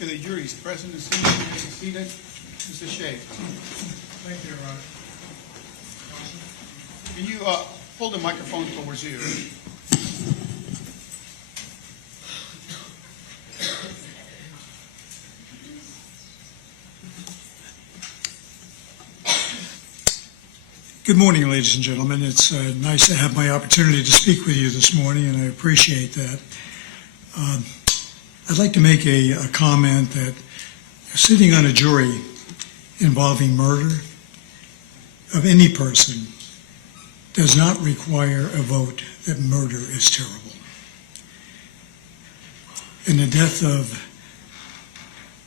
The jury is present and seated. Mr. Shea. Thank you, Your Honor. Can you hold the microphone towards you? Good morning, ladies and gentlemen. It's nice to have my opportunity to speak with you this morning, and I appreciate that. I'd like to make a comment that sitting on a jury involving murder of any person does not require a vote that murder is terrible. In the death of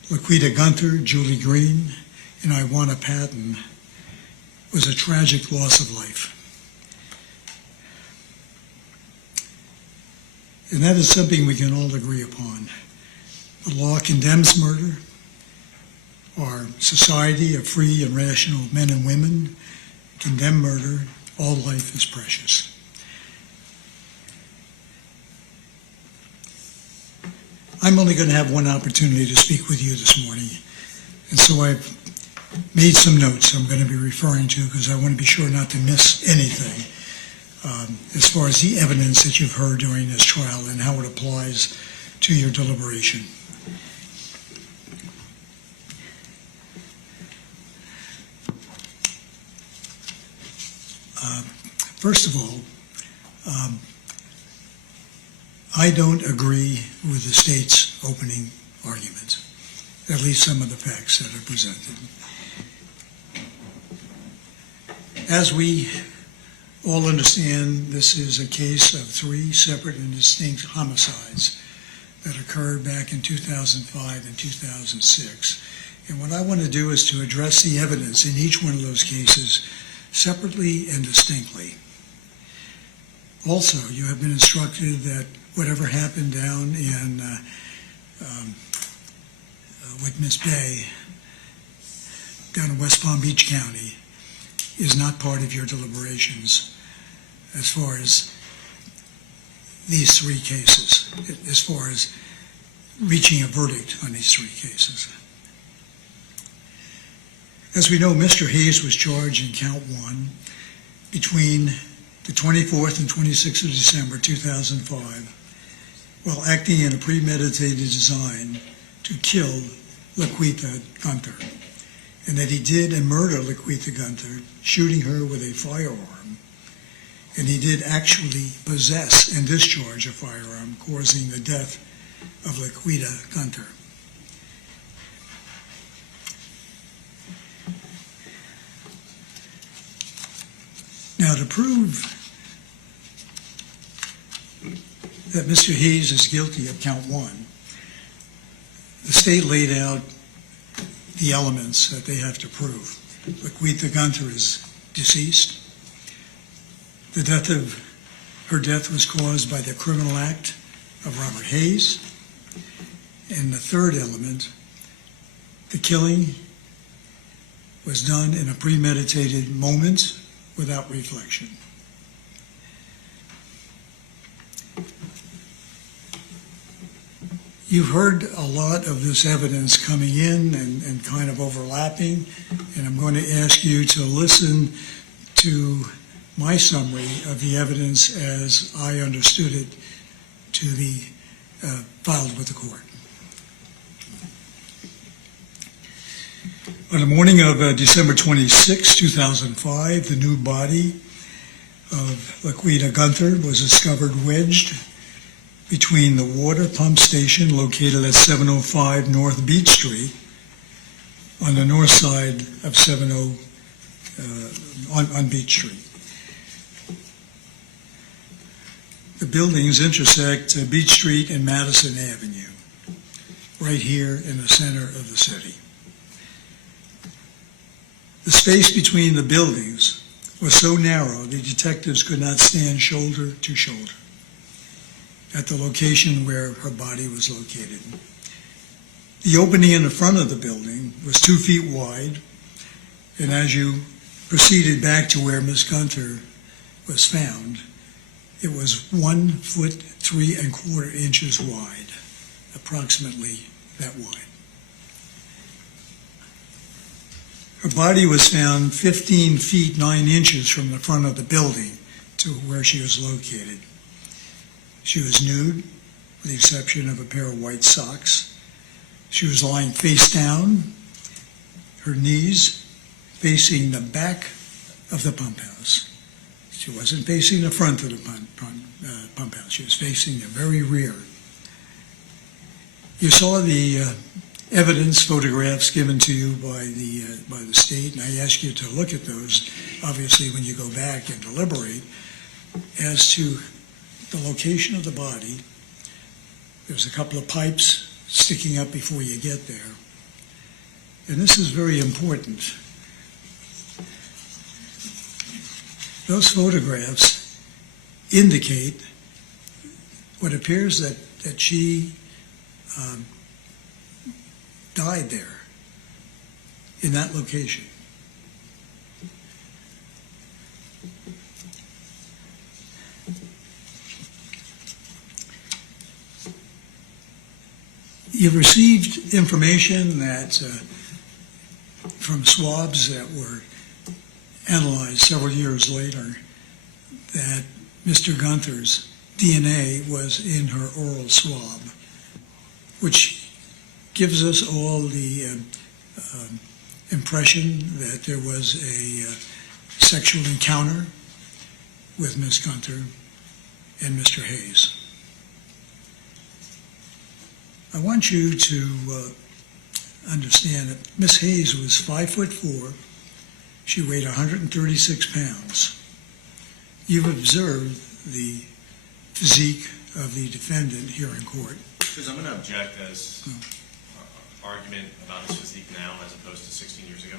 Laquetta Gunther, Julie Green, and Iwana Patton was a tragic loss of life. And that is something we can all agree upon. The law condemns murder. Our society of free and rational men and women condemn murder. All life is precious. I'm only going to have one opportunity to speak with you this morning, and so I've made some notes I'm going to be referring to because I want to be sure not to miss anything as far as the evidence that you've heard during this trial and how it applies to your deliberation. First of all, I don't agree with the state's opening argument, at least some of the facts that are presented. As we all understand, this is a case of 3 separate and distinct homicides that occurred back in 2005 and 2006. And what I want to do is to address the evidence in each one of those cases separately and distinctly. Also, you have been instructed that whatever happened down in with Miss Bay down in West Palm Beach County is not part of your deliberations as far as these 3 cases, as far as reaching a verdict on these 3 cases. As we know, Mr. Hayes was charged in count 1 between the 24th and 26th of December 2005 while acting in a premeditated design to kill Laquetta Gunther, and that he did murder Laquetta Gunther, shooting her with a firearm, and he did actually possess and discharge a firearm, causing the death of Laquetta Gunther. Now, to prove that Mr. Hayes is guilty of count 1, the state laid out the elements that they have to prove. Laquetta Gunther is deceased. Her death was caused by the criminal act of Robert Hayes. And the third element, the killing was done in a premeditated moment without reflection. You've heard a lot of this evidence coming in and kind of overlapping, and I'm going to ask you to listen to my summary of the evidence as I understood it to be filed with the court. On the morning of December 26, 2005, the nude body of Laquetta Gunther was discovered wedged between the water pump station located at 705 North Beach Street on the north side of on Beach Street. The buildings intersect Beach Street and Madison Avenue, right here in the center of the city. The space between the buildings was so narrow the detectives could not stand shoulder to shoulder at the location where her body was located. The opening in the front of the building was 2 feet wide, and as you proceeded back to where Miss Gunther was found, it was 1 foot 3¼ inches wide, approximately that wide. Her body was found 15 feet 9 inches from the front of the building to where she was located. She was nude, with the exception of a pair of white socks. She was lying face down, her knees facing the back of the pump house. She wasn't facing the front of the pump house. She was facing the very rear. You saw the evidence photographs given to you by the state, and I ask you to look at those, obviously, when you go back and deliberate, as to the location of the body. There's a couple of pipes sticking up before you get there. And this is very important. Those photographs indicate what appears that she died there, in that location. You've received information that from swabs that were analyzed several years later, that Mr. Gunther's DNA was in her oral swab, which gives us all the impression that there was a sexual encounter with Ms. Gunther and Mr. Hayes. I want you to understand that Ms. Hayes was 5'4". She weighed 136 pounds. You've observed the physique of the defendant here in court. Because I'm going to object as argument about his physique now as opposed to 16 years ago.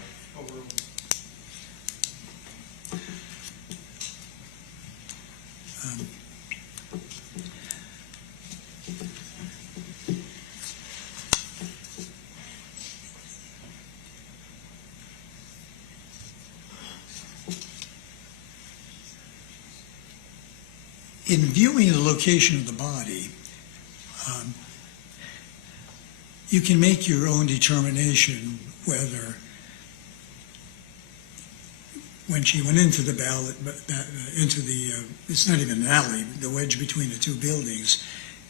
In viewing the location of the body, you can make your own determination whether, when she went into the it's not even an alley, the wedge between the two buildings,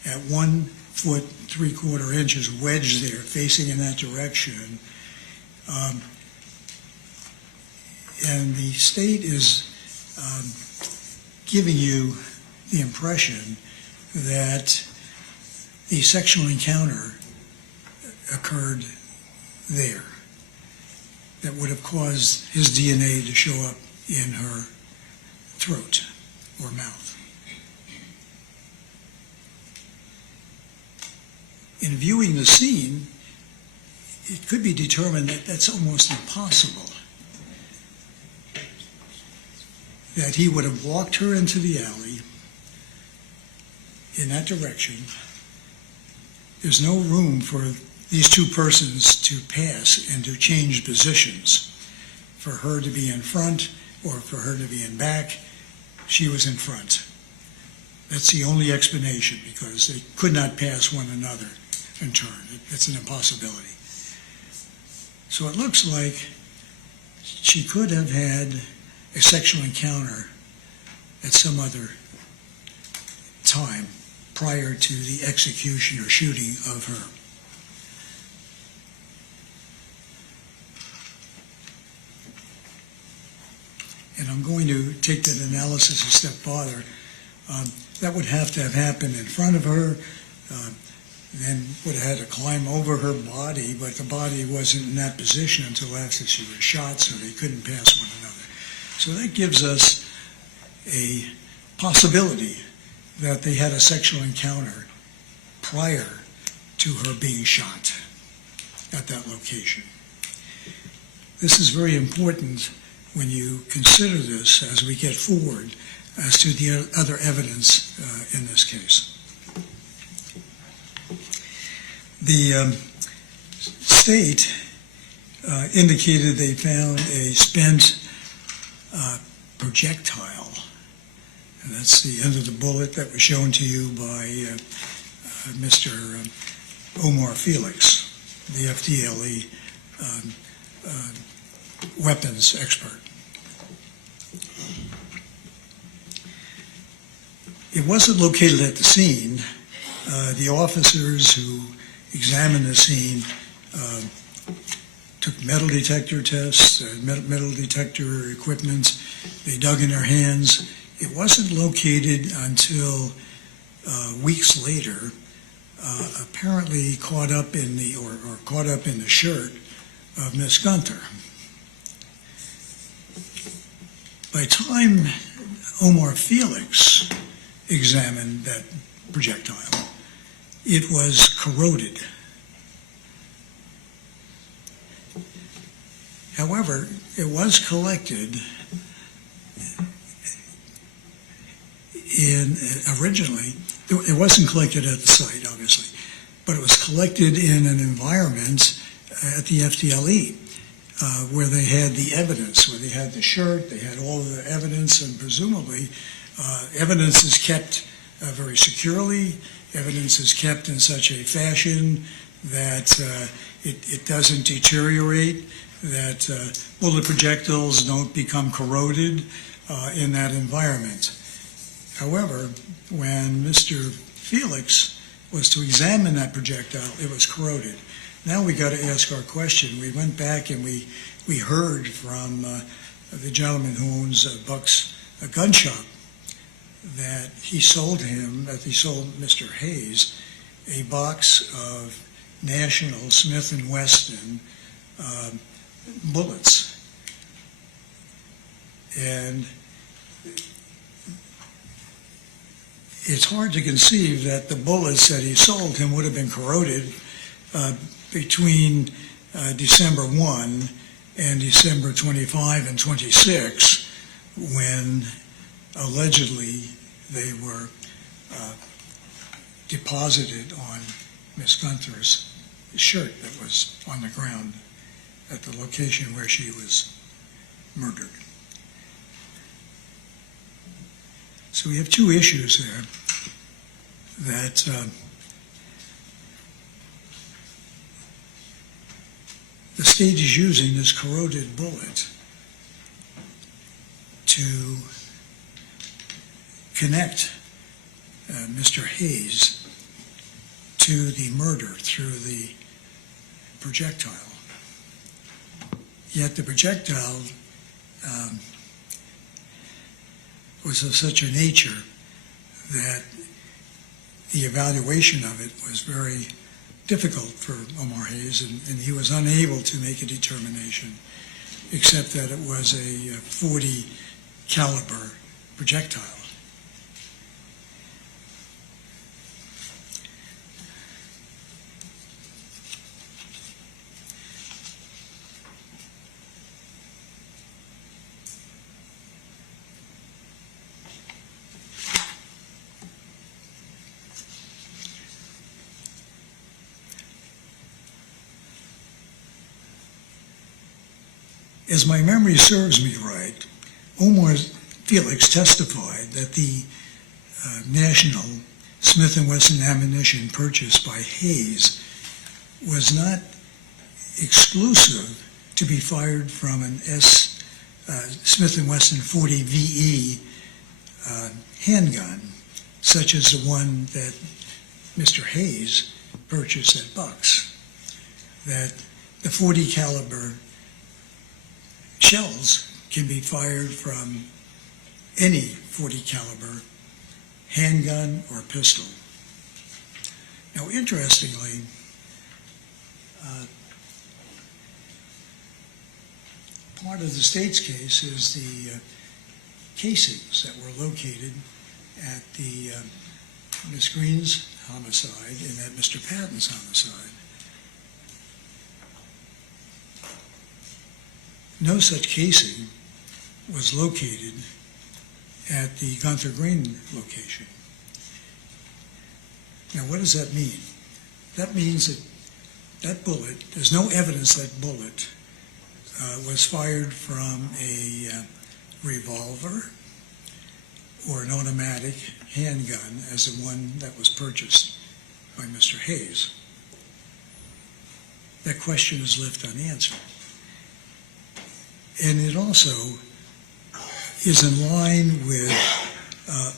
at 1 foot 3/4 inches wedged there, facing in that direction, and the state is giving you the impression that the sexual encounter occurred there that would have caused his DNA to show up in her throat or mouth. In viewing the scene, it could be determined that that's almost impossible, that he would have walked her into the alley in that direction. There's no room for these two persons to pass and to change positions. For her to be in front or for her to be in back, she was in front. That's the only explanation, because they could not pass one another in turn. It's an impossibility. So it looks like she could have had a sexual encounter at some other time prior to the execution or shooting of her. And I'm going to take that analysis a step farther. That would have to have happened in front of her, then would have had to climb over her body, but the body wasn't in that position until after she was shot, so they couldn't pass one another. So that gives us a possibility that they had a sexual encounter prior to her being shot at that location. This is very important when you consider this as we get forward as to the other evidence in this case. The state indicated they found a spent projectile, and that's the end of the bullet that was shown to you by Mr. Omar Felix, the FDLE weapons expert. It wasn't located at the scene. The officers who examined the scene took metal detector tests, metal detector equipment. They dug in their hands. It wasn't located until weeks later, apparently caught up in the caught up in the shirt of Miss Gunther. By the time Omar Felix examined that projectile, it was corroded. However, it was collected originally, it wasn't collected at the site, obviously, but it was collected in an environment at the FDLE where they had the evidence, where they had the shirt, they had all of the evidence, and presumably evidence is kept very securely. Evidence is kept in such a fashion that it doesn't deteriorate, that bullet projectiles don't become corroded in that environment. However, when Mr. Felix was to examine that projectile, it was corroded. Now we got to ask our question. We went back and we heard from the gentleman who owns Buck's gun shop that he sold Mr. Hayes a box of National Smith & Wesson bullets. And it's hard to conceive that the bullets that he sold him would have been corroded between December 1 and December 25 and 26, when allegedly they were deposited on Miss Gunther's shirt that was on the ground at the location where she was murdered. So we have two issues there that the state is using this corroded bullet to connect Mr. Hayes to the murder through the projectile. Yet the projectile was of such a nature that the evaluation of it was very difficult for Omar Hayes, and he was unable to make a determination, except that it was a .40 caliber projectile. As my memory serves me right, Omar Felix testified that the National Smith & Wesson ammunition purchased by Hayes was not exclusive to be fired from an Smith & Wesson .40 VE handgun, such as the one that Mr. Hayes purchased at Buck's. That the .40 caliber shells can be fired from any .40 caliber handgun or pistol. Now, interestingly, part of the state's case is the casings that were located at the Miss Green's homicide and at Mr. Patton's homicide. No such casing was located at the Gunther Green location. Now, what does that mean? That means that that bullet, there's no evidence that bullet was fired from a revolver or an automatic handgun as the one that was purchased by Mr. Hayes. That question is left unanswered. And it also is in line with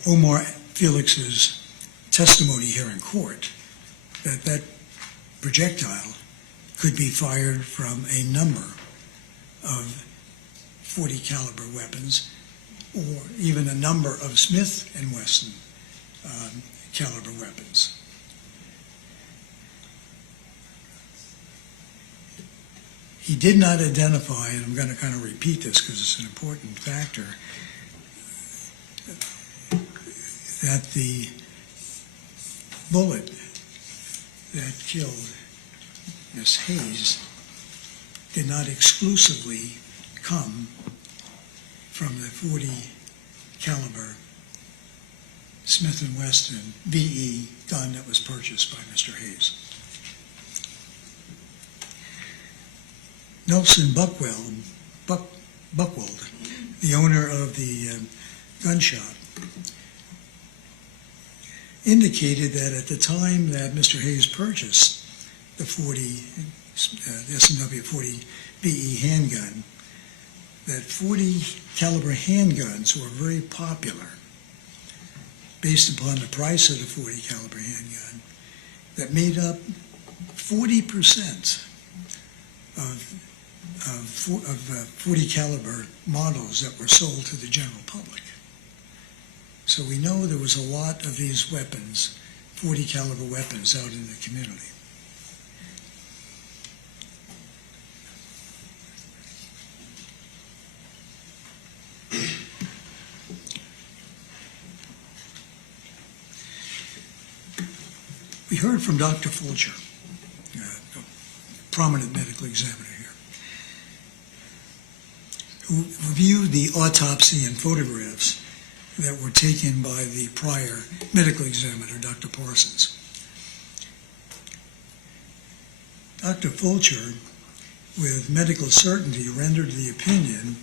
Omar Felix's testimony here in court that that projectile could be fired from a number of .40 caliber weapons, or even a number of Smith & Wesson caliber weapons. He did not identify, and I'm going to kind of repeat this because it's an important factor, that the bullet that killed Miss Hayes did not exclusively come from the .40 caliber Smith & Wesson VE gun that was purchased by Mr. Hayes. Nelson Buckwald, the owner of the gun shop, indicated that at the time that Mr. Hayes purchased the S&W 40 VE handgun, that .40 caliber handguns were very popular based upon the price of the .40 caliber handgun, that made up 40% of .40 caliber models that were sold to the general public. So we know there was a lot of these weapons, .40 caliber weapons, out in the community. We heard from Dr. Fulcher, a prominent medical examiner here, who reviewed the autopsy and photographs that were taken by the prior medical examiner, Dr. Parsons. Dr. Fulcher, with medical certainty, rendered the opinion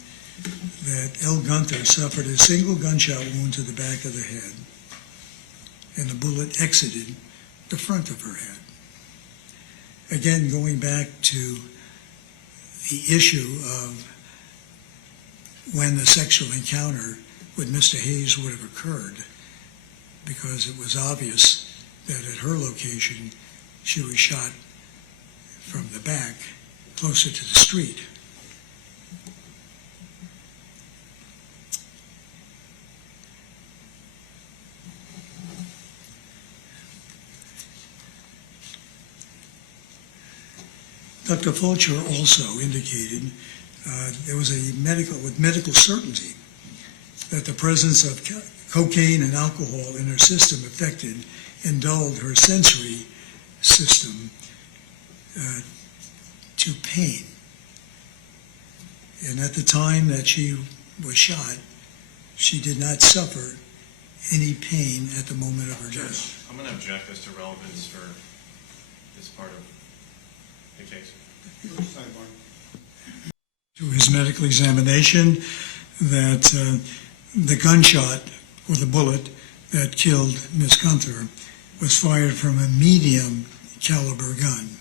that L. Gunther suffered a single gunshot wound to the back of the head, and the bullet exited the front of her head. Again, going back to the issue of when the sexual encounter with Mr. Hayes would have occurred, because it was obvious that at her location she was shot from the back, closer to the street. Dr. Fulcher also indicated there was with medical certainty that the presence of cocaine and alcohol in her system affected and dulled her sensory system to pain. And at the time that she was shot, she did not suffer any pain at the moment of her death. I'm going to object as to relevance for this part of the case. To his medical examination, that the gunshot or the bullet that killed Miss Gunther was fired from a medium caliber gun.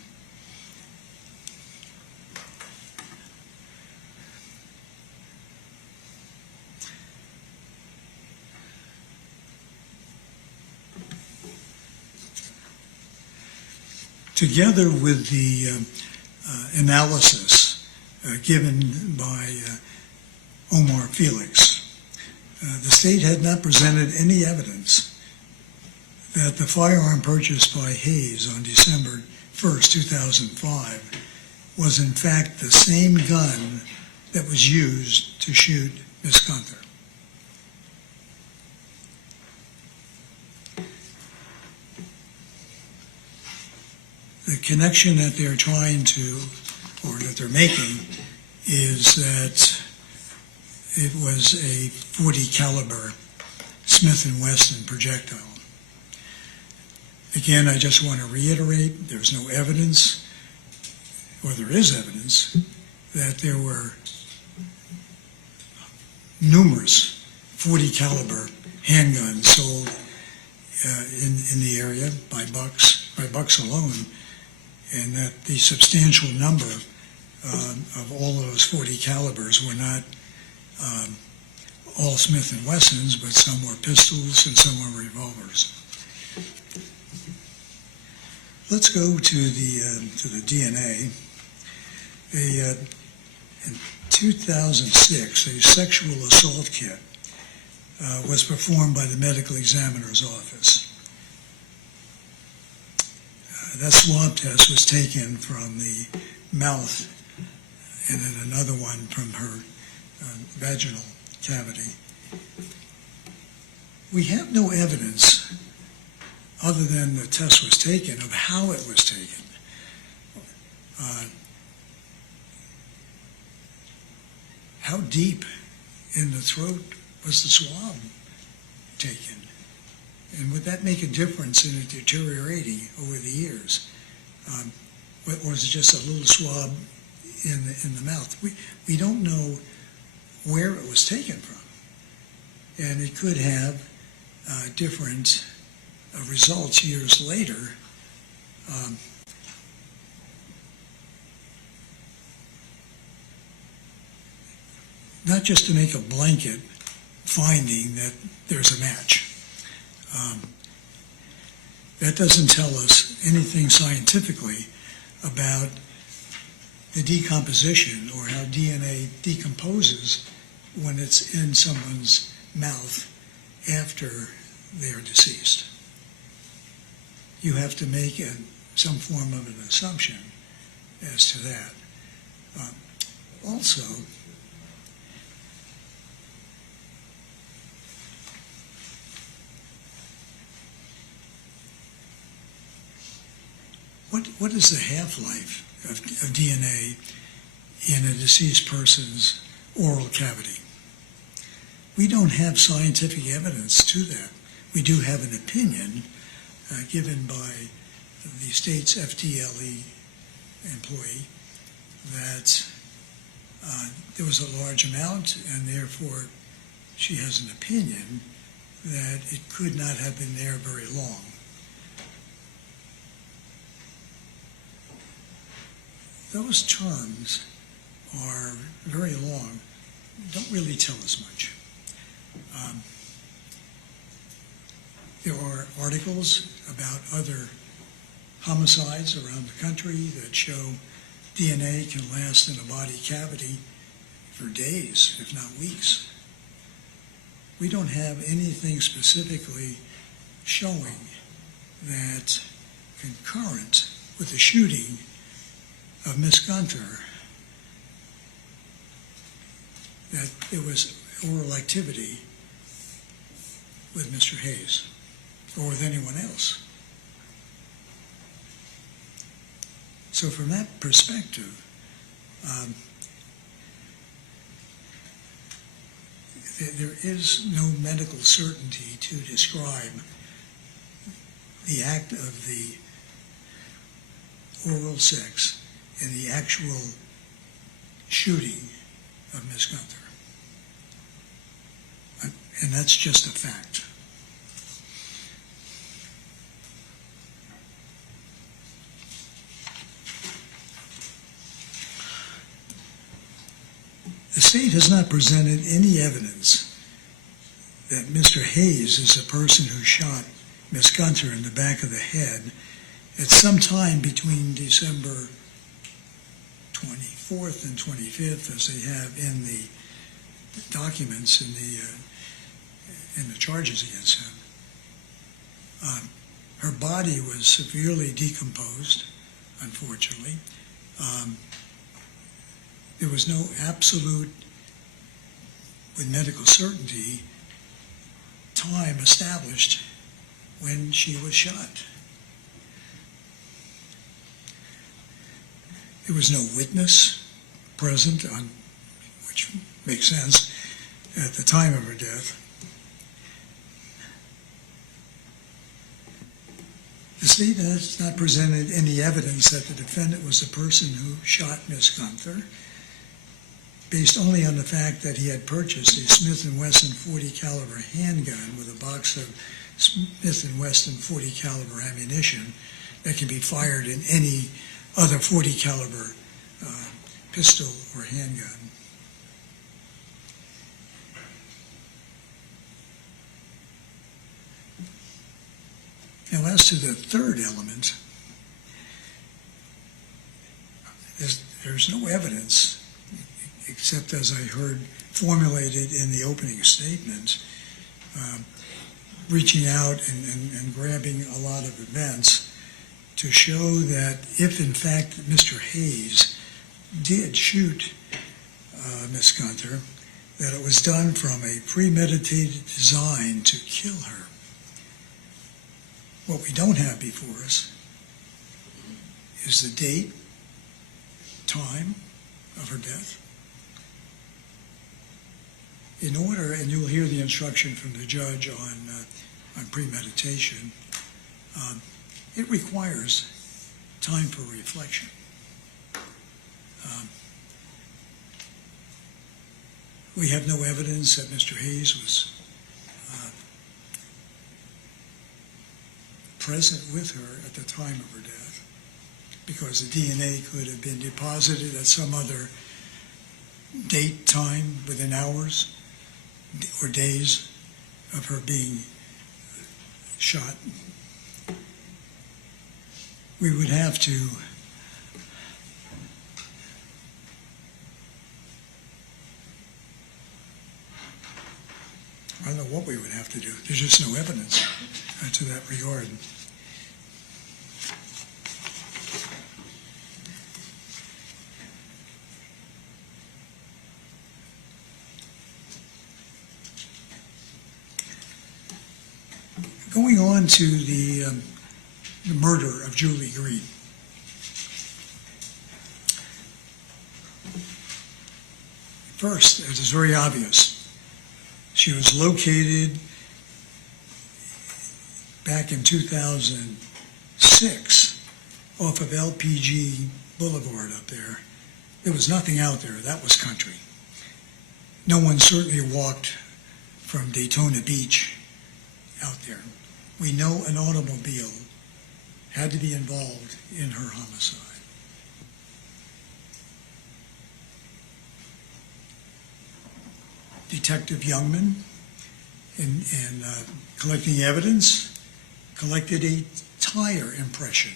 Together with the analysis given by Omar Felix, the state had not presented any evidence that the firearm purchased by Hayes on December 1st, 2005 was in fact the same gun that was used to shoot Miss Gunther. The connection that they're trying to, or that they're making, is that it was a .40 caliber Smith & Wesson projectile. Again, I just want to reiterate, there's no evidence, or there is evidence, that there were numerous .40 caliber handguns sold in the area by Bucks alone, and that the substantial number of all of those 40 calibers were not all Smith & Wessons, but some were pistols and some were revolvers. Let's go to the DNA. In 2006, a sexual assault kit was performed by the medical examiner's office. That swab test was taken from the mouth and then another one from her vaginal cavity. We have no evidence, other than the test was taken, of how it was taken. How deep in the throat was the swab taken? And would that make a difference in it deteriorating over the years? Or is it just a little swab in the mouth? We don't know where it was taken from. And it could have different results years later. Not just to make a blanket finding that there's a match. That doesn't tell us anything scientifically about the decomposition or how DNA decomposes when it's in someone's mouth after they are deceased. You have to make some form of an assumption as to that. Also, what is the half-life of DNA in a deceased person's oral cavity? We don't have scientific evidence to that. We do have an opinion given by the state's FDLE employee that there was a large amount, and therefore she has an opinion that it could not have been there very long. Those terms are very long, don't really tell us much. There are articles about other homicides around the country that show DNA can last in a body cavity for days, if not weeks. We don't have anything specifically showing that concurrent with the shooting of Miss Gunther, that there was oral activity with Mr. Hayes or with anyone else. So from that perspective, there is no medical certainty to describe the act of the oral sex and the actual shooting of Miss Gunther. And that's just a fact. The state has not presented any evidence that Mr. Hayes is the person who shot Miss Gunther in the back of the head at some time between December 24th and 25th, as they have in the documents in the charges against him. Her body was severely decomposed, unfortunately. There was no absolute, with medical certainty, time established when she was shot. There was no witness present, which makes sense, at the time of her death. The state has not presented any evidence that the defendant was the person who shot Miss Gunther, based only on the fact that he had purchased a Smith & Wesson .40 caliber handgun with a box of Smith & Wesson .40 caliber ammunition that can be fired in any other .40 caliber pistol or handgun. Now, as to the third element, there's no evidence, except as I heard formulated in the opening statement, reaching out and grabbing a lot of events to show that if in fact Mr. Hayes did shoot Miss Gunther, that it was done from a premeditated design to kill her. What we don't have before us is the date, time of her death. In order, and you'll hear the instruction from the judge on premeditation, it requires time for reflection. We have no evidence that Mr. Hayes was present with her at the time of her death, because the DNA could have been deposited at some other date, time, within hours or days of her being shot. We would have to I don't know what we would have to do. There's just no evidence to that regard. Going on to the murder of Julie Green. First, it is very obvious. She was located back in 2006 off of LPG Boulevard up there. There was nothing out there. That was country. No one certainly walked from Daytona Beach out there. We know an automobile had to be involved in her homicide. Detective Youngman, in collecting evidence, collected a tire impression,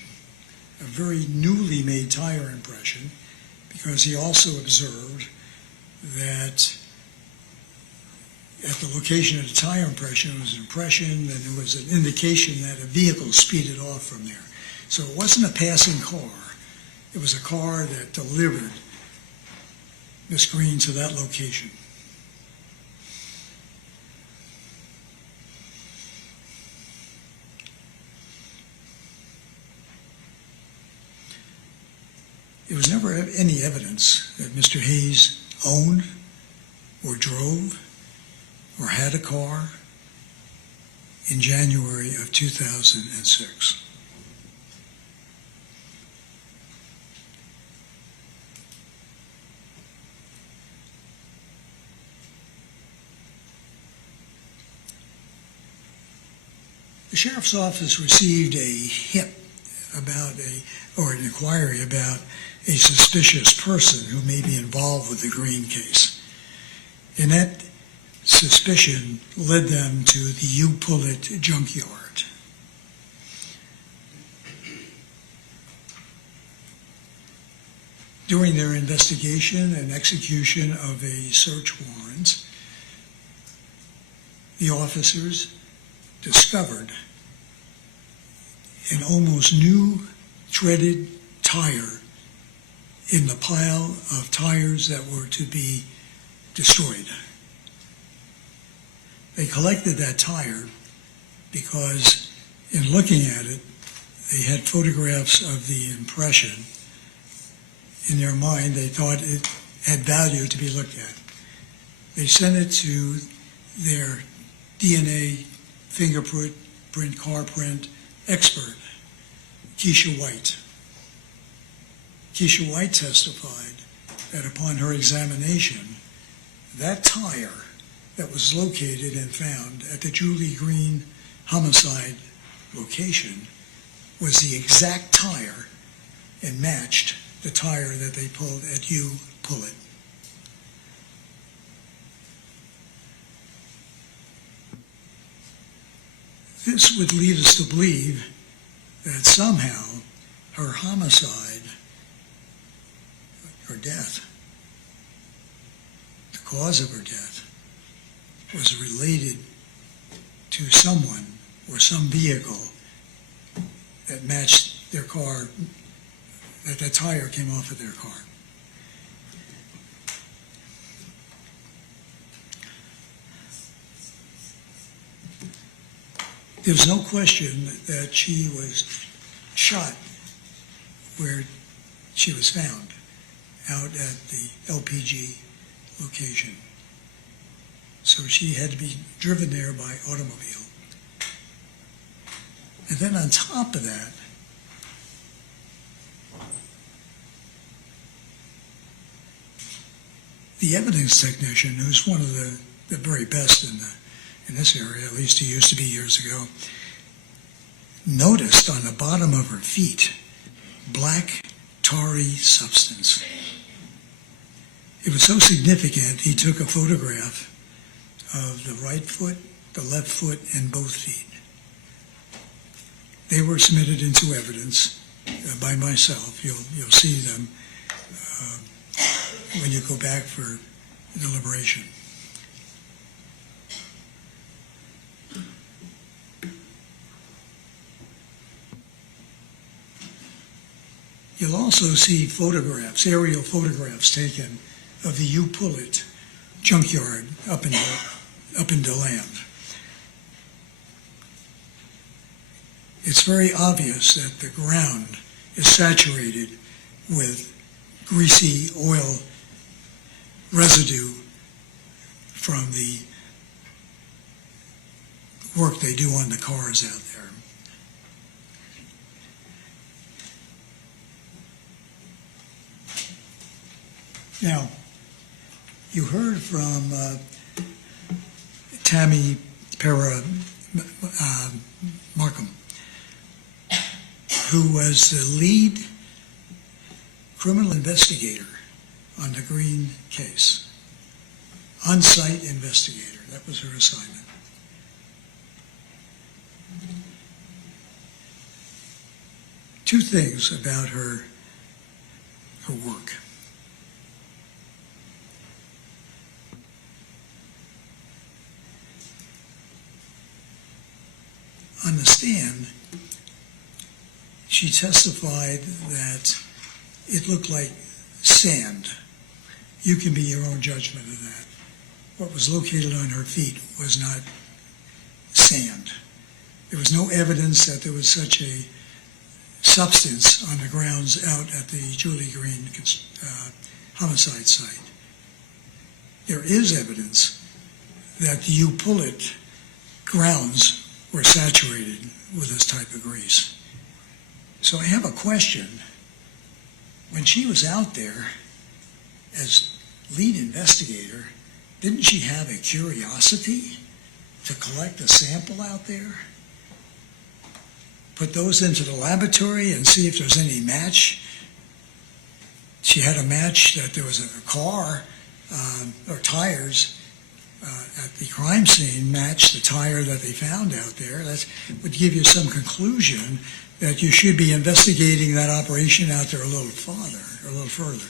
a very newly made tire impression, because he also observed that at the location of the tire impression, it was an impression and there was an indication that a vehicle speeded off from there. So it wasn't a passing car. It was a car that delivered Miss Green to that location. There was never any evidence that Mr. Hayes owned or drove or had a car in January of 2006. The sheriff's office received a hit or an inquiry about a suspicious person who may be involved with the Green case. And that suspicion led them to the U-Pullet junkyard. During their investigation and execution of a search warrant, the officers discovered an almost new treaded tire in the pile of tires that were to be destroyed. They collected that tire because in looking at it, they had photographs of the impression. In their mind, they thought it had value to be looked at. They sent it to their DNA fingerprint, car print expert, Keisha White. Keisha White testified that upon her examination, that tire that was located and found at the Julie Green homicide location was the exact tire and matched the tire that they pulled at You Pull It. This would lead us to believe that somehow her homicide, her death, the cause of her death, was related to someone or some vehicle that matched their car, that the tire came off of their car. There's no question that she was shot where she was found, out at the LPG location. So she had to be driven there by automobile. And then on top of that, the evidence technician, who's one of the very best in this area, at least he used to be years ago, noticed on the bottom of her feet black tarry substance. It was so significant, he took a photograph of the right foot, the left foot, and both feet. They were submitted into evidence by myself. You'll see them when you go back for deliberation. You'll also see photographs, aerial photographs taken of the You Pull It junkyard up in DeLand. It's very obvious that the ground is saturated with greasy oil residue from the work they do on the cars out there. Now, you heard from Tammy Markham, who was the lead criminal investigator on the Green case. On-site investigator, that was her assignment. Two things about her work. On the stand, she testified that it looked like sand. You can be your own judgment of that. What was located on her feet was not sand. There was no evidence that there was such a substance on the grounds out at the Julie Green homicide site. There is evidence that the You Pull It grounds were saturated with this type of grease. So I have a question. When she was out there as lead investigator, didn't she have a curiosity to collect a sample out there? Put those into the laboratory and see if there's any match? She had a match that there was a car or tires at the crime scene matched the tire that they found out there. That would give you some conclusion that you should be investigating that operation out there a little further.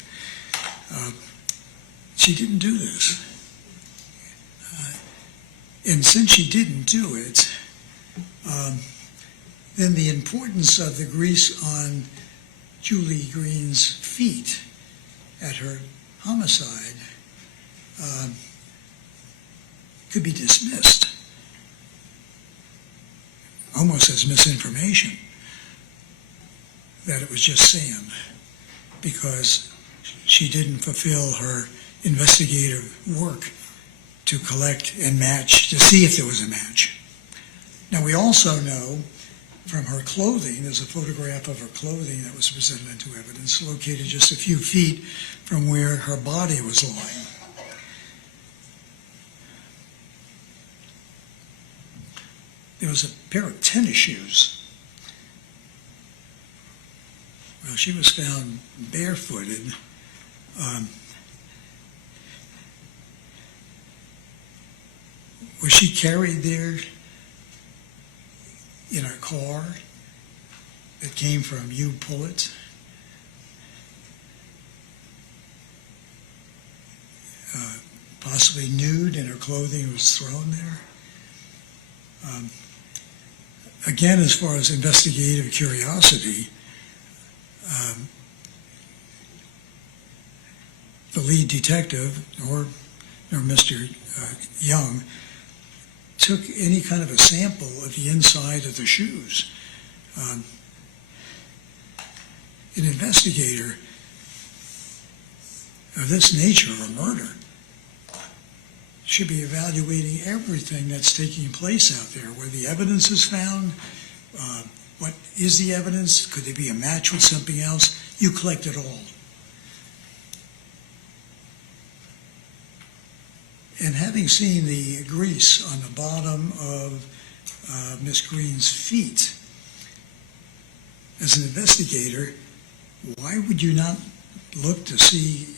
She didn't do this. And since she didn't do it, then the importance of the grease on Julie Green's feet at her homicide could be dismissed almost as misinformation, that it was just sand, because she didn't fulfill her investigative work to collect and match, to see if there was a match. Now, we also know from her clothing, there's a photograph of her clothing that was presented into evidence, located just a few feet from where her body was lying. There was a pair of tennis shoes Well, she was found barefooted. Was she carried there in a car that came from Pullet? Possibly nude and her clothing was thrown there? Again, as far as investigative curiosity, the lead detective, or Mr. Young, took any kind of a sample of the inside of the shoes. An investigator of this nature, a murder, should be evaluating everything that's taking place out there, where the evidence is found, what is the evidence, could there be a match with something else? You collect it all. And having seen the grease on the bottom of Miss Green's feet, as an investigator, why would you not look to see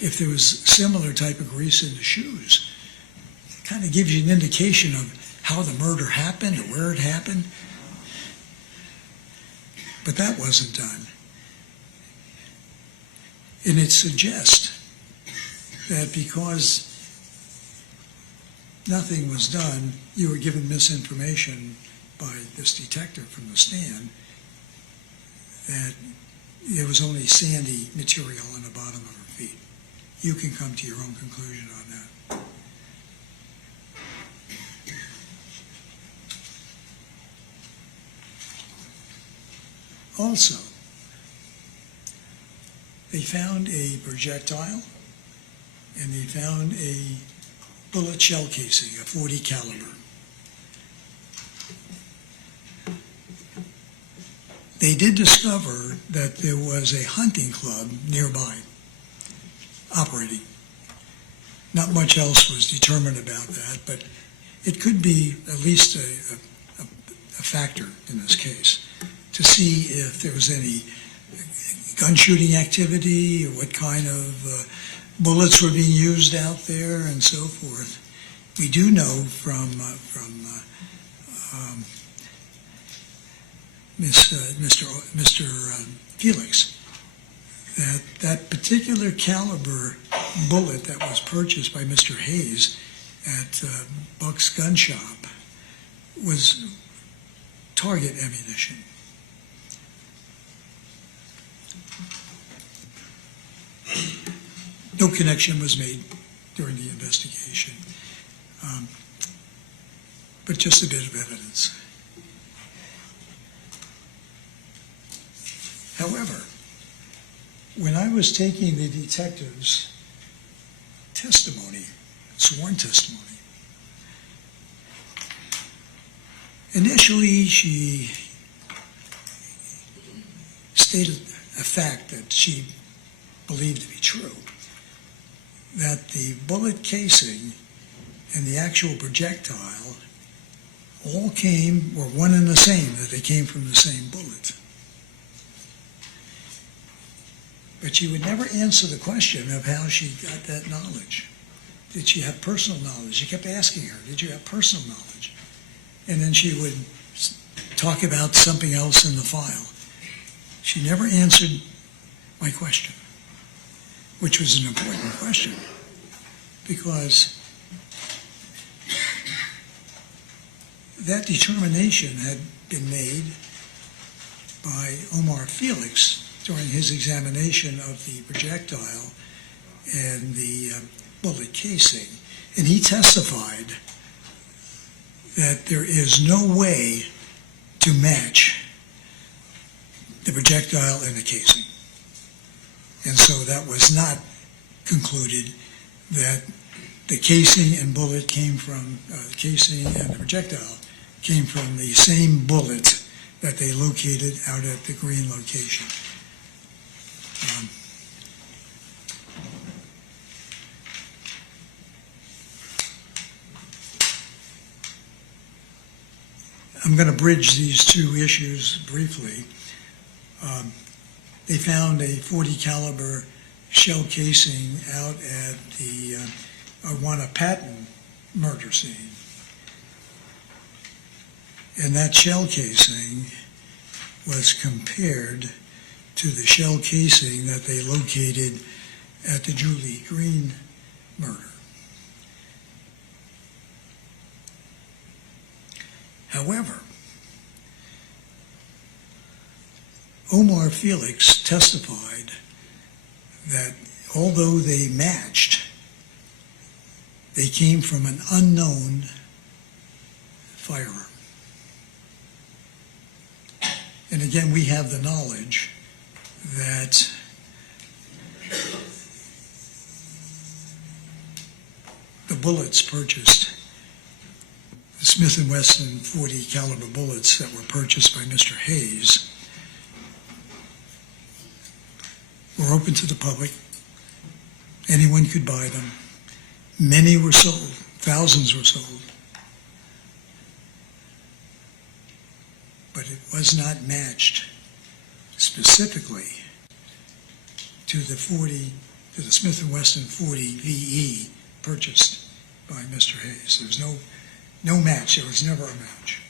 if there was similar type of grease in the shoes? It kind of gives you an indication of how the murder happened or where it happened. But that wasn't done. And it suggests that because nothing was done, you were given misinformation by this detective from the stand, that there was only sandy material on the bottom of her feet. You can come to your own conclusion on that. Also, they found a projectile and they found a bullet shell casing, a .40 caliber. They did discover that there was a hunting club nearby operating. Not much else was determined about that, but it could be at least a factor in this case to see if there was any gun shooting activity or what kind of bullets were being used out there and so forth. We do know from Mr. Felix that that particular caliber bullet that was purchased by Mr. Hayes at Buck's gun shop was target ammunition. No connection was made during the investigation, but just a bit of evidence. However, when I was taking the detective's testimony, sworn testimony, initially she stated a fact that she believed to be true, that the bullet casing and the actual projectile all were one and the same, that they came from the same bullet. But she would never answer the question of how she got that knowledge. Did she have personal knowledge? You kept asking her, did you have personal knowledge? And then she would talk about something else in the file. She never answered my question, which was an important question, because that determination had been made by Omar Felix during his examination of the projectile and the bullet casing. And he testified that there is no way to match the projectile and the casing. And so that was not concluded that the casing and bullet came from, the casing and the projectile came from the same bullet that they located out at the Green location. I'm going to bridge these two issues briefly. they found a .40 caliber shell casing out at the Iwana Patton murder scene. And that shell casing was compared to the shell casing that they located at the Julie Green murder. However, Omar Felix testified that although they matched, they came from an unknown firearm. And again, we have the knowledge that the bullets purchased, the Smith & Wesson .40 caliber bullets that were purchased by Mr. Hayes, were open to the public. Anyone could buy them. Many were sold. Thousands were sold. But it was not matched specifically to the Smith & Wesson .40 VE purchased by Mr. Hayes. There was no match. There was never a match.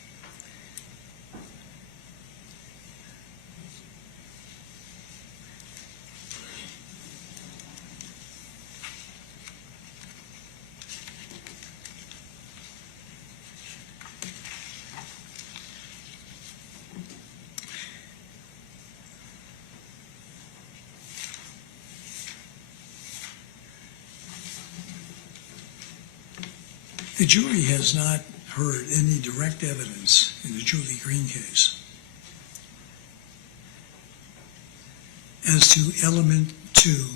The jury has not heard any direct evidence in the Julie Green case as to element 2,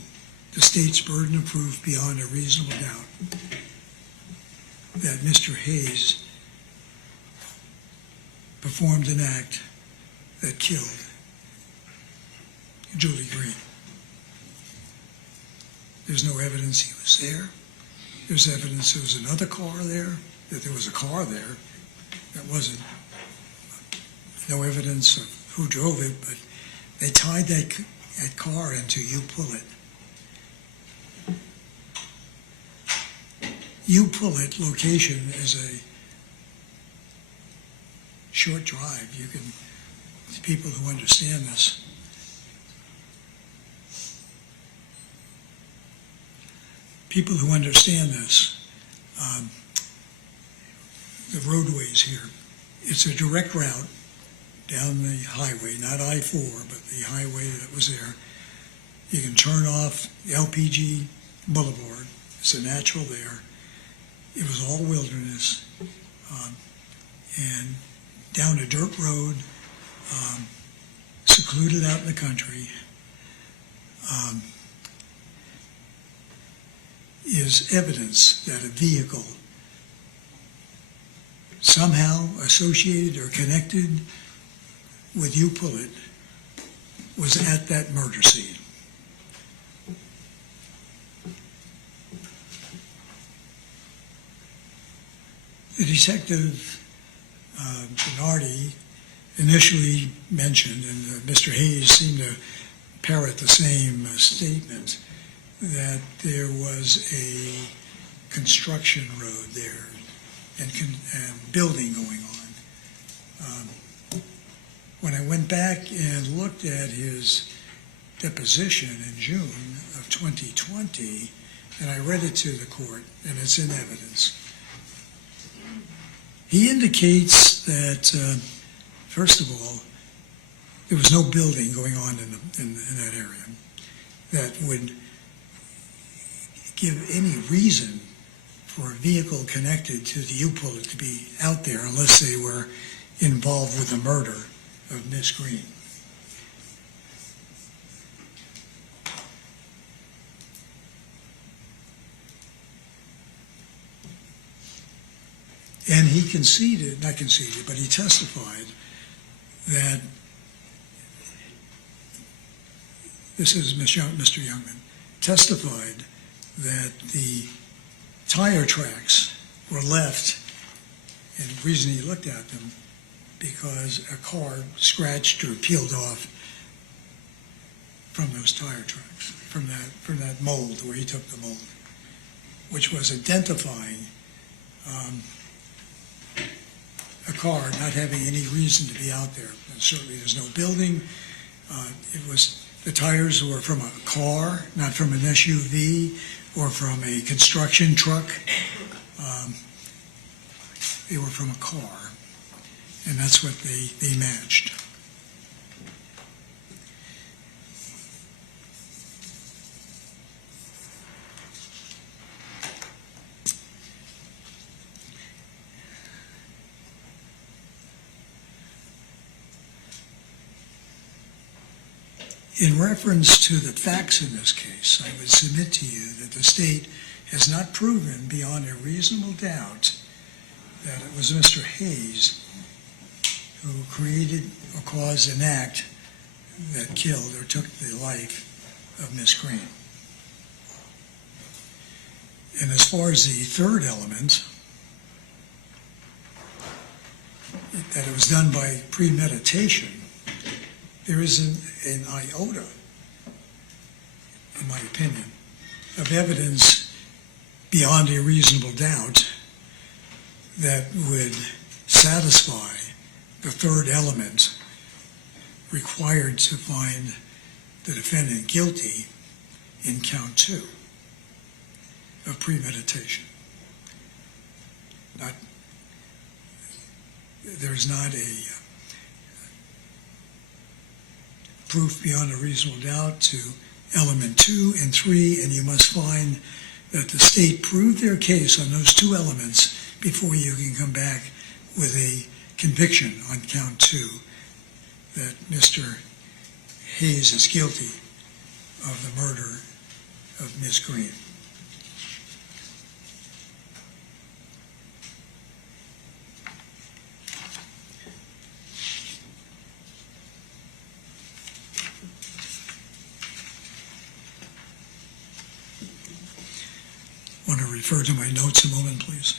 the state's burden of proof beyond a reasonable doubt that Mr. Hayes performed an act that killed Julie Green. There's no evidence he was there. There's evidence there was another car there, that there was a car there. That wasn't, no evidence of who drove it, but they tied that car into U-Pullet. U-Pullet location is a short drive. You can, people who understand this, the roadways here, it's a direct route down the highway, not I-4, but the highway that was there. You can turn off LPG Boulevard. It's a natural there. It was all wilderness. And down a dirt road, secluded out in the country, is evidence that a vehicle somehow associated or connected with U-Pullet was at that murder scene. The detective, Bernardi, initially mentioned, and Mr. Hayes seemed to parrot the same statement, that there was a construction road there and building going on. When I went back and looked at his deposition in June of 2020, and I read it to the court, and it's in evidence, he indicates that, first of all, there was no building going on in that area that would give any reason for a vehicle connected to the U-Pullet to be out there unless they were involved with the murder of Miss Green. And he not conceded, but he testified that, this is Mr. Youngman, testified that the tire tracks were left, and the reason he looked at them, because a car scratched or peeled off from those tire tracks, from that mold, where he took the mold, which was identifying a car not having any reason to be out there. And certainly there's no building. The tires were from a car, not from an SUV or from a construction truck. They were from a car, and that's what they matched. In reference to the facts in this case, I would submit to you that the state has not proven beyond a reasonable doubt that it was Mr. Hayes who created or caused an act that killed or took the life of Miss Green. And as far as the third element, that it was done by premeditation, there isn't an iota, in my opinion, of evidence beyond a reasonable doubt that would satisfy the third element required to find the defendant guilty in count 2 of premeditation. There's not a proof beyond a reasonable doubt to element 2 and 3, and you must find that the state proved their case on those 2 elements before you can come back with a conviction on count 2 that Mr. Hayes is guilty of the murder of Miss Green. Want to refer to my notes a moment, please?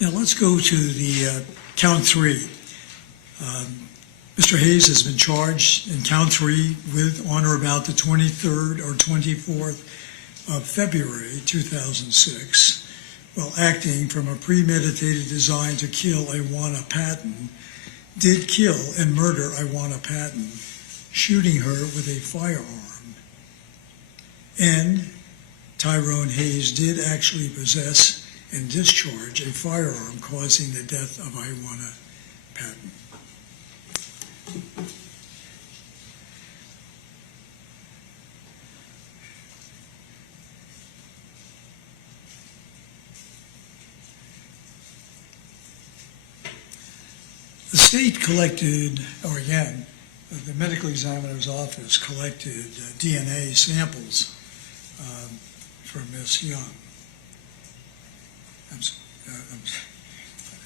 Now let's go to the count 3. Mr. Hayes has been charged in count 3 with on or about the 23rd or 24th of February 2006, while acting from a premeditated design to kill Iwana Patton, did kill and murder Iwana Patton, shooting her with a firearm. And Tyrone Hayes did actually possess and discharge a firearm, causing the death of Iwana Patton. The state collected, or again, the medical examiner's office collected DNA samples from Miss Young. I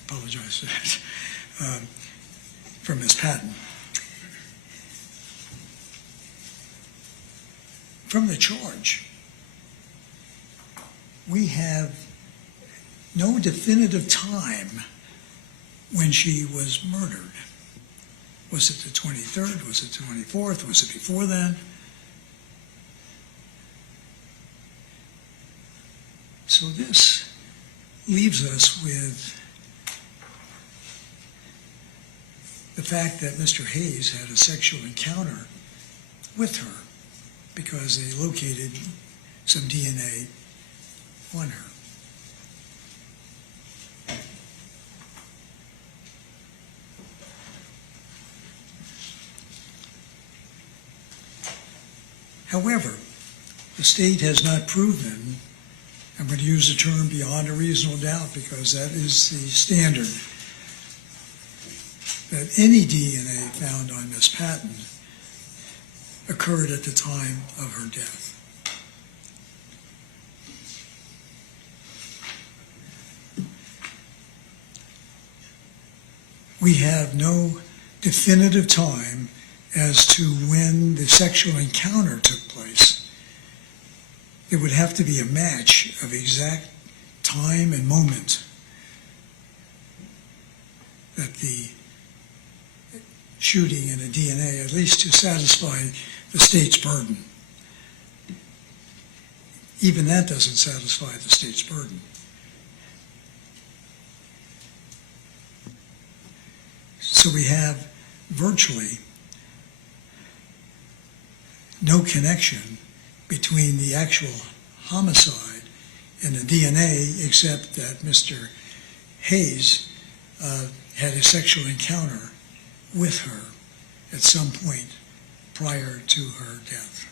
apologize for that, from Miss Patton. From the charge, we have no definitive time when she was murdered. Was it the 23rd? Was it the 24th? Was it before then? So this leaves us with the fact that Mr. Hayes had a sexual encounter with her because they located some DNA on her. However, the state has not proven, I'm going to use the term beyond a reasonable doubt because that is the standard. that any DNA found on Miss Patton occurred at the time of her death. We have no definitive time as to when the sexual encounter took place. It would have to be a match of exact time and moment that the shooting and the DNA, at least to satisfy the state's burden. Even that doesn't satisfy the state's burden. So we have virtually no connection between the actual homicide and the DNA, except that Mr. Hayes had a sexual encounter with her at some point prior to her death.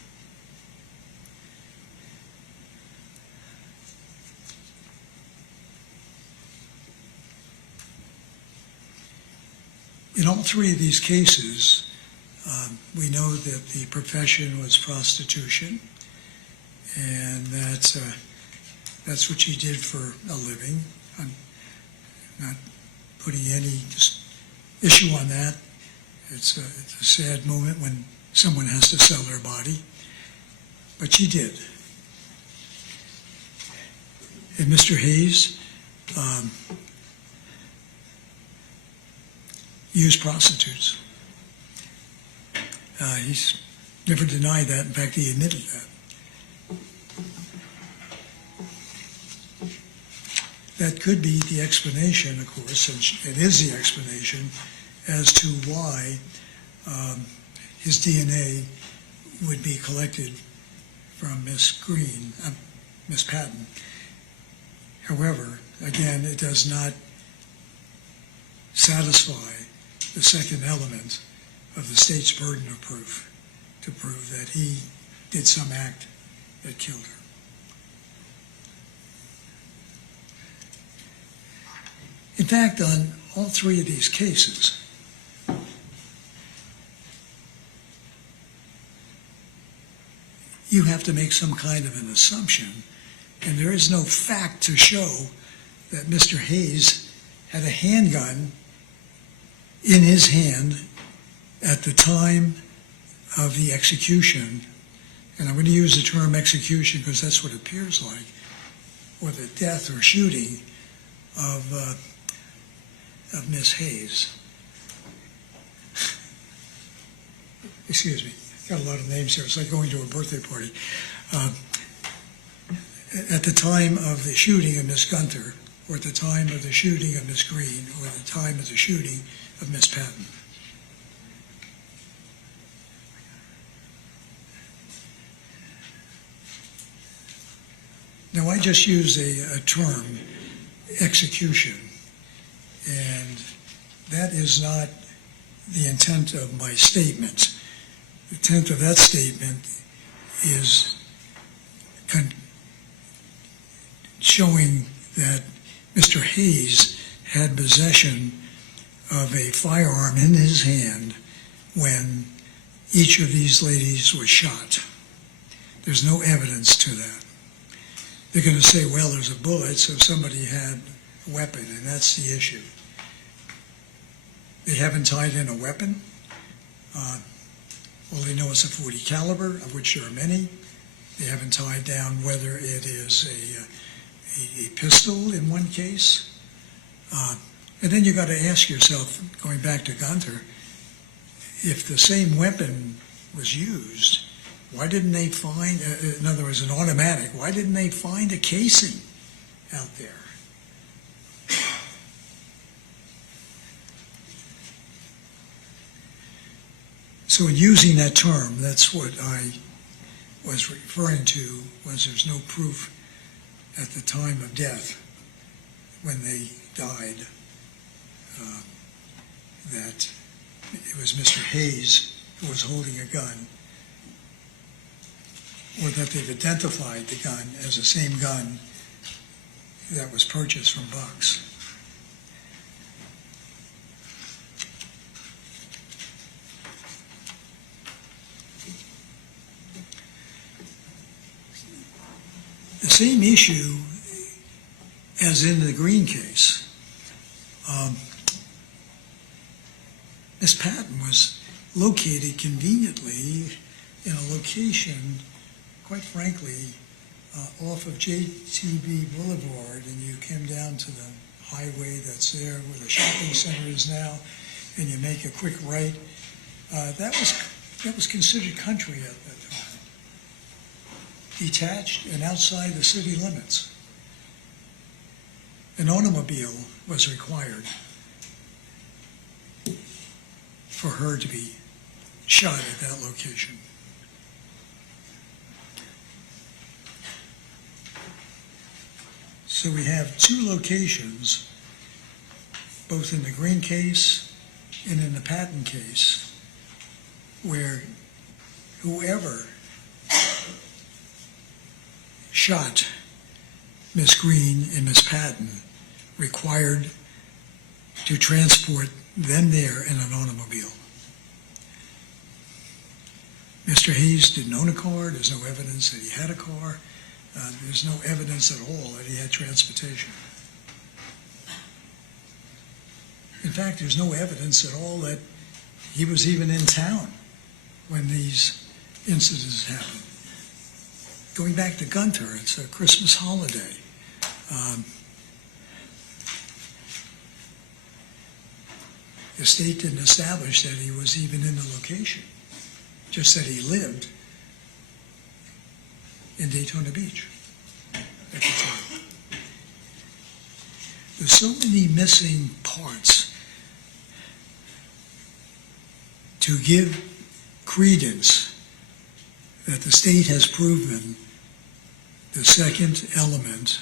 In all three of these cases, we know that the profession was prostitution, and that's what she did for a living. I'm not putting any issue on that. It's a sad moment when someone has to sell their body, but she did. And Mr. Hayes used prostitutes. He's never denied that. In fact, he admitted that. That could be the explanation, of course, and it is the explanation as to why his DNA would be collected from Miss Patton. However, again, it does not satisfy the second element of the state's burden of proof, to prove that he did some act that killed her. In fact, on all three of these cases, you have to make some kind of an assumption, and there is no fact to show that Mr. Hayes had a handgun in his hand at the time of the execution, and I'm going to use the term execution because that's what it appears like, or the death or shooting of Miss Hayes. Excuse me, got a lot of names here. It's like going to a birthday party. At the time of the shooting of Miss Gunther, or at the time of the shooting of Miss Green, or at the time of the shooting of Miss Patton. Now, I just used a term, execution, and that is not the intent of my statement. The intent of that statement is showing that Mr. Hayes had possession of a firearm in his hand when each of these ladies was shot. There's no evidence to that. They're going to say, well, there's a bullet, so somebody had a weapon, and that's the issue. They haven't tied in a weapon. Well, they know it's a .40 caliber, of which there are many. They haven't tied down whether it is a pistol in one case. And then you got to ask yourself, going back to Gunther, if the same weapon was used, why didn't they find, in other words, an automatic, why didn't they find a casing out there? So in using that term, that's what I was referring to, was there's no proof at the time of death when they died that it was Mr. Hayes who was holding a gun, or that they've identified the gun as the same gun that was purchased from Bucks. same issue as in the Green case. Miss Patton was located conveniently in a location, quite frankly, off of JTB Boulevard, and you came down to the highway that's there where the shopping center is now, and you make a quick right. That was considered country at that time, detached and outside the city limits. An automobile was required for her to be shot at that location. So we have two locations, both in the Green case and in the Patton case, where whoever shot Miss Green and Miss Patton required to transport them there in an automobile. Mr. Hayes didn't own a car. There's no evidence that he had a car. There's no evidence at all that he had transportation. In fact, there's no evidence at all that he was even in town when these incidents happened. Going back to Gunther, it's a Christmas holiday. The state didn't establish that he was even in the location, just that he lived in Daytona Beach at the time. There's so many missing parts to give credence that the state has proven the second element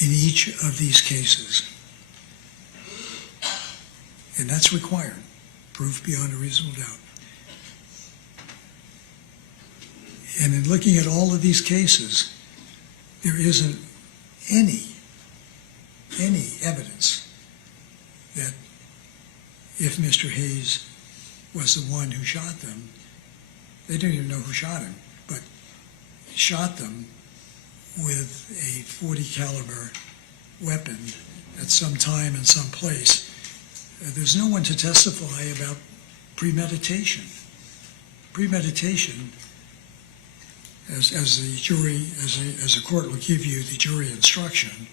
in each of these cases. And that's required, proof beyond a reasonable doubt. And in looking at all of these cases, there isn't any evidence that if Mr. Hayes was the one who shot them, they didn't even know who shot him, but shot them with a .40 caliber weapon at some time and some place. There's no one to testify about premeditation. Premeditation, as the jury, as the court will give you the jury instruction,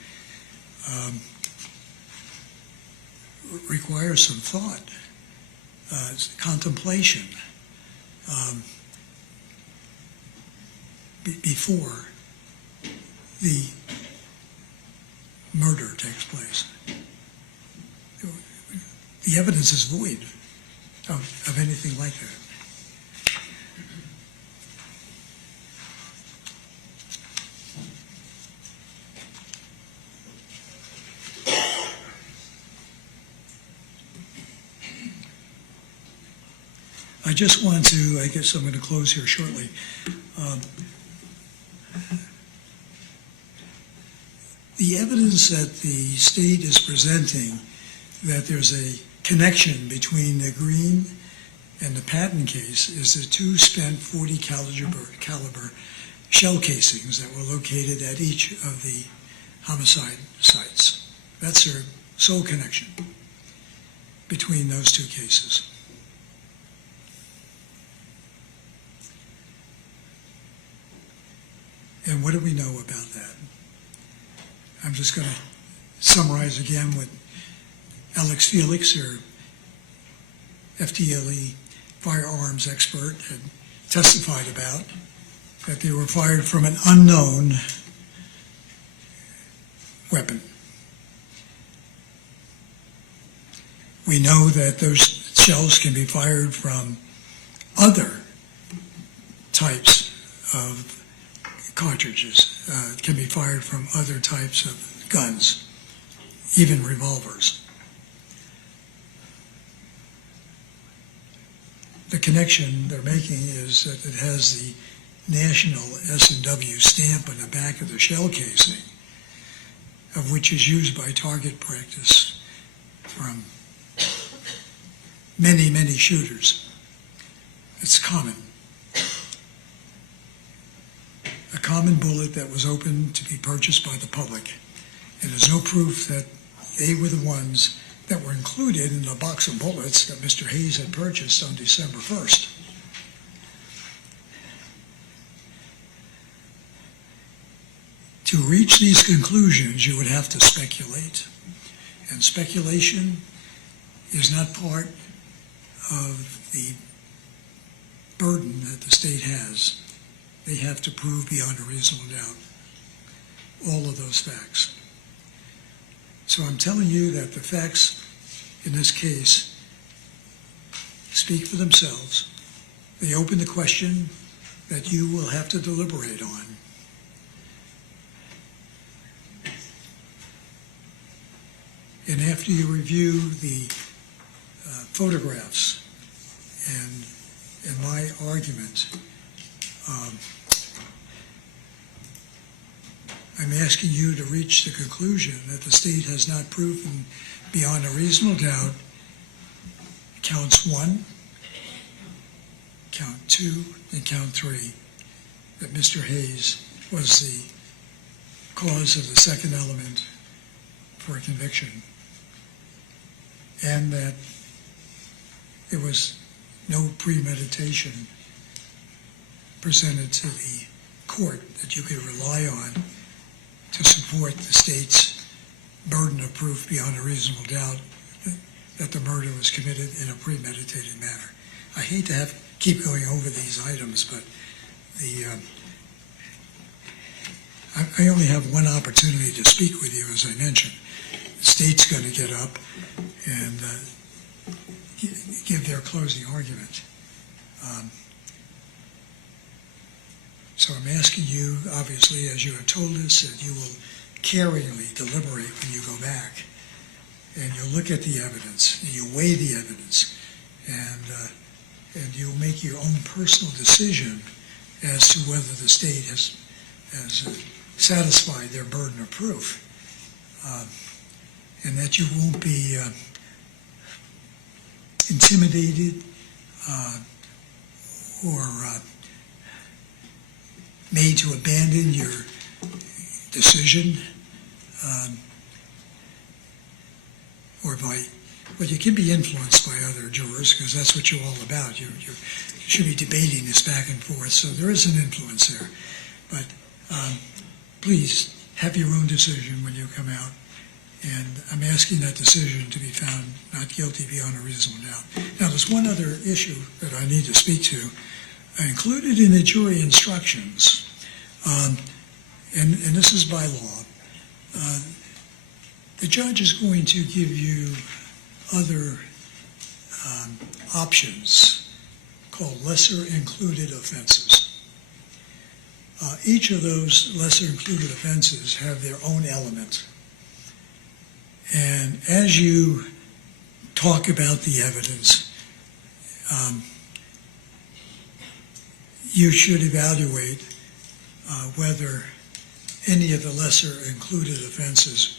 requires some thought, contemplation before the murder takes place. The evidence is void of anything like that. I just want to, I guess I'm going to close here shortly. The evidence that the state is presenting that there's a connection between the Green and the Patton case is the two spent .40 caliber shell casings that were located at each of the homicide sites. That's their sole connection between those two cases. And what do we know about that? I'm just going to summarize again what Alex Felix, our FDLE firearms expert, had testified about, that they were fired from an unknown weapon. We know that those shells can be fired from other types of cartridges, can be fired from other types of guns, even revolvers. The connection they're making is that it has the national S&W stamp on the back of the shell casing, of which is used by target practice from many, many shooters. It's common. A common bullet that was open to be purchased by the public. And there's no proof that they were the ones that were included in the box of bullets that Mr. Hayes had purchased on December 1st. To reach these conclusions, you would have to speculate. And speculation is not part of the burden that the state has. They have to prove beyond a reasonable doubt all of those facts. So I'm telling you that the facts in this case speak for themselves. They open the question that you will have to deliberate on. And after you review the photographs and my argument, I'm asking you to reach the conclusion that the state has not proven beyond a reasonable doubt counts 1, count 2, and count 3, that Mr. Hayes was the cause of the second element for a conviction, and that there was no premeditation presented to the court that you could rely on to support the state's burden of proof beyond a reasonable doubt that the murder was committed in a premeditated manner. I hate to keep going over these items, but I only have one opportunity to speak with you, as I mentioned. The state's going to get up and give their closing argument. So I'm asking you, obviously, as you have told us, that you will caringly deliberate when you go back, and you'll look at the evidence, and you weigh the evidence, and you'll make your own personal decision as to whether the state has satisfied their burden of proof, and that you won't be intimidated or made to abandon your decision, or you can be influenced by other jurors, because that's what you're all about. You should be debating this back and forth, so there is an influence there. But please have your own decision when you come out, and I'm asking that decision to be found not guilty beyond a reasonable doubt. Now, there's one other issue that I need to speak to. Included in the jury instructions, and this is by law, the judge is going to give you other options called lesser included offenses. Each of those lesser included offenses have their own element. And as you talk about the evidence, you should evaluate whether any of the lesser included offenses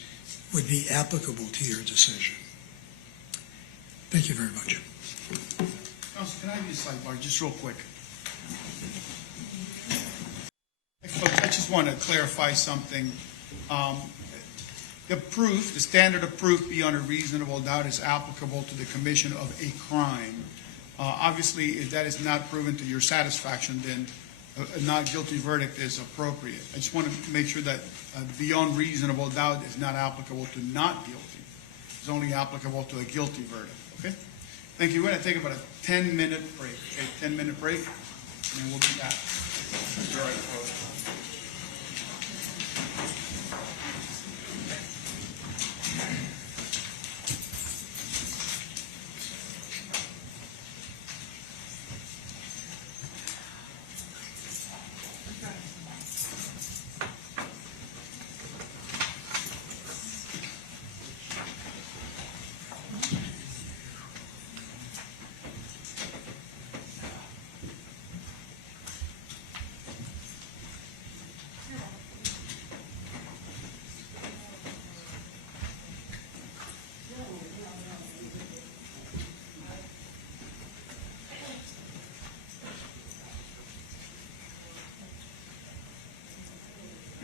would be applicable to your decision. Thank you very much. Counsel, can I have you a sidebar, just real quick? I just want to clarify something. The standard of proof beyond a reasonable doubt is applicable to the commission of a crime. Obviously, if that is not proven to your satisfaction, then a not guilty verdict is appropriate. I just want to make sure that beyond reasonable doubt is not applicable to not guilty. It's only applicable to a guilty verdict. Okay? Thank you. We're going to take about a 10-minute break. Okay, 10-minute break, and then we'll be back. All right, folks.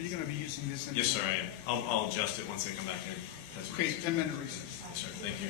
you're gonna be using this in? Yes, sir, I am. I'll adjust it once they come back in. That's Okay, 10-minute recess. Yes, sir, thank you.